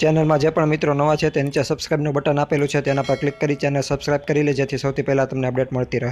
ચેનલમાં જે પણ મિત્રો નવા છે તે નીચે સબસ્ક્રાઈબનું બટન આપેલું છે, તેના પર ક્લિક કરી ચેનલ સબસ્ક્રાઇબ કરી લે જેથી સૌથી પહેલાં તમને અપડેટ મળતી રહે.